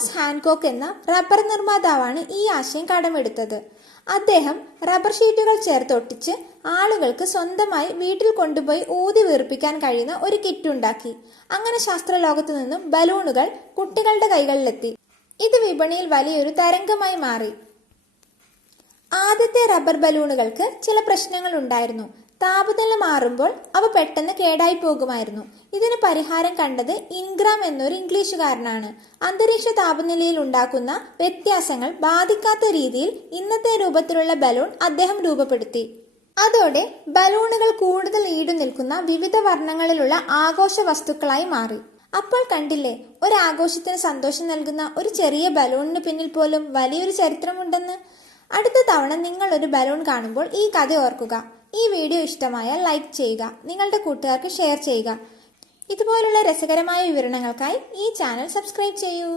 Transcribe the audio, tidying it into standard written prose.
Thomas Hancock എന്ന rubber നിർമ്മാതാവാണ് ഈ ആശയം കടമെടുത്തത്. അദ്ദേഹം റബ്ബർ ഷീറ്റുകൾ ചേർത്തൊട്ടിച്ച് ആളുകൾക്ക് സ്വന്തമായി വീട്ടിൽ കൊണ്ടുപോയി ഊതി വീർപ്പിക്കാൻ കഴിയുന്ന ഒരു കിറ്റ് ഉണ്ടാക്കി. അങ്ങനെ ശാസ്ത്രലോകത്തു നിന്നും ബലൂണുകൾ കുട്ടികളുടെ കൈകളിലെത്തി. ഇത് വിപണിയിൽ വലിയൊരു തരംഗമായി മാറി. ആദ്യത്തെ റബ്ബർ ബലൂണുകൾക്ക് ചില പ്രശ്നങ്ങൾ ഉണ്ടായിരുന്നു. താപനില മാറുമ്പോൾ അവ പെട്ടെന്ന് കേടായി പോകുമായിരുന്നു. ഇതിന് പരിഹാരം കണ്ടത് ഇൻഗ്രാം എന്നൊരു ഇംഗ്ലീഷുകാരനാണ്. അന്തരീക്ഷ താപനിലയിൽ ഉണ്ടാക്കുന്ന വ്യത്യാസങ്ങൾ ബാധിക്കാത്ത രീതിയിൽ ഇന്നത്തെ രൂപത്തിലുള്ള ബലൂൺ അദ്ദേഹം രൂപപ്പെടുത്തി. അതോടെ ബലൂണുകൾ കൂടുതൽ ഈടു നിൽക്കുന്ന വിവിധ വർണ്ണങ്ങളിലുള്ള ആഘോഷ വസ്തുക്കളായി മാറി. അപ്പോൾ കണ്ടില്ലേ, ഒരു ആഘോഷത്തിന് സന്തോഷം നൽകുന്ന ഒരു ചെറിയ ബലൂണിന് പിന്നിൽ പോലും വലിയൊരു ചരിത്രമുണ്ടെന്ന്. അടുത്ത തവണ നിങ്ങൾ ഒരു ബലൂൺ കാണുമ്പോൾ ഈ കഥ ഓർക്കുക. ഈ വീഡിയോ ഇഷ്ടമായാൽ ലൈക്ക് ചെയ്യുക, നിങ്ങളുടെ കൂട്ടുകാർക്ക് ഷെയർ ചെയ്യുക. ഇതുപോലുള്ള രസകരമായ വിവരണങ്ങൾക്കായി ഈ ചാനൽ സബ്സ്ക്രൈബ് ചെയ്യൂ.